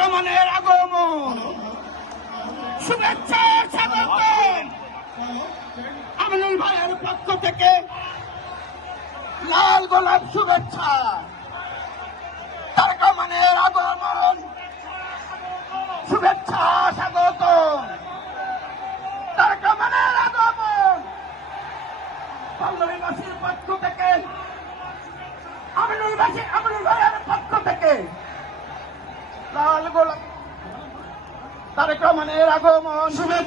রহমানের আগমন, শুভেচ্ছা স্বাগতম। আমিনুল ভাইয়ের পক্ষ থেকে লাল গোলাপ শুভেচ্ছা। তারেক রহমানের আগমন, শুভেচ্ছা স্বাগতম। তারেক রহমানের আগমন, বাংলাদেশের পক্ষ থেকে আমিনুল ভাইয়ের পক্ষ থেকে লাল গোলাপ। তারেক রহমানের আগমন, শুভেচ্ছা।